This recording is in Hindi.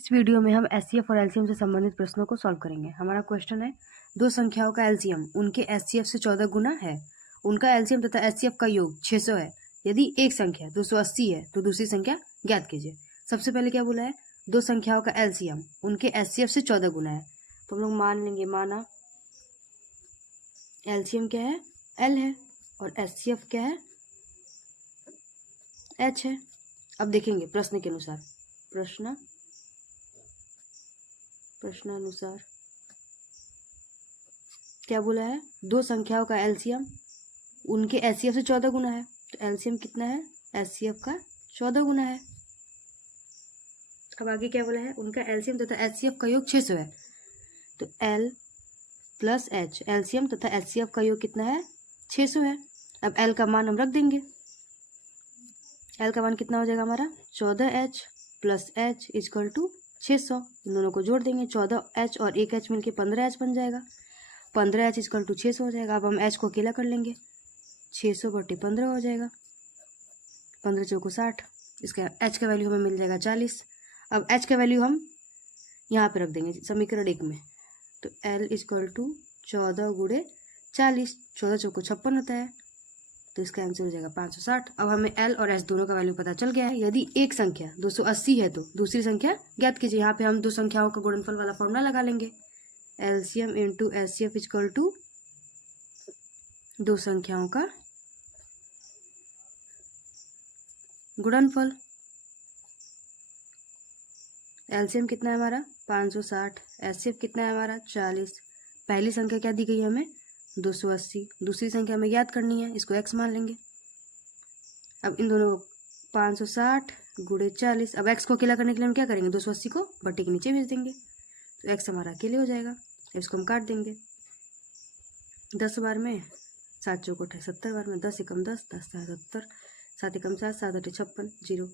इस वीडियो में हम एचसीएफ और एलसीएम से संबंधित प्रश्नों को सॉल्व करेंगे। हमारा क्वेश्चन है, दो संख्याओं का एलसीएम उनके एचसीएफ से 14 गुना है। उनका एलसीएम तथा एचसीएफ का योग 600 है। यदि एक संख्या 280 है तो दूसरी संख्या ज्ञात कीजिए। सबसे पहले क्या बोला है, दो संख्याओं का एलसीएम उनके एचसीएफ से 14 गुना है। तो हम लोग मान लेंगे, माना एलसीएम क्या है, एल है, और एचसीएफ क्या है, एच है। अब देखेंगे प्रश्न के अनुसार, प्रश्नानुसार क्या बोला है, दो संख्याओं का एलसीएम उनके एचसीएफ से 14 गुना है। तो एलसीएम कितना है, एचसीएफ का 14 गुना है। अब आगे क्या बोला है, उनका एलसीएम तथा एचसीएफ का योग 600 है। तो एल प्लस एच, एलसीएम तथा एचसीएफ का योग कितना है, 600 है। अब एल का मान हम रख देंगे। एल का मान कितना हो जाएगा हमारा, 14H plus H equal to 600। इन दोनों को जोड़ देंगे, 14H और एक H मिलके 15H बन जाएगा। 15H इजकल टू 600 हो जाएगा। अब हम H को अकेला कर लेंगे, 600/15 हो जाएगा। 15 चौको 60, इसका H का वैल्यू हमें मिल जाएगा 40। अब H का वैल्यू हम यहाँ पे रख देंगे समीकरण 1 में। तो L इजकल टू 14 गुणे 40, 14 चौको 56 होता है। तो इसका आंसर हो जाएगा 560। अब हमें L और S दोनों का वैल्यू पता चल गया है। यदि एक संख्या 280 है तो दूसरी संख्या ज्ञात कीजिए। यहाँ पे हम दो संख्याओं का गुणनफल वाला फॉर्मूला लगा लेंगे, LCM into HCF equal to दो संख्याओं का गुणनफल। एलसीएम कितना है हमारा 560, एचसीएफ कितना है हमारा 40। पहली संख्या क्या दी गई है हमें, 280। दूसरी संख्या हमें याद करनी है, इसको x मान लेंगे। अब इन दोनों 560 गुणे 40। अब x को अकेला करने के लिए हम क्या करेंगे, 280 को बट्टे के नीचे भेज देंगे। तो x हमारा अकेले हो जाएगा। इसको हम काट देंगे, 10 बार में 7 चौको 70 बार में 10 एकम 10, 10 7 70, 7 एकम 7, 7 8 56, 0।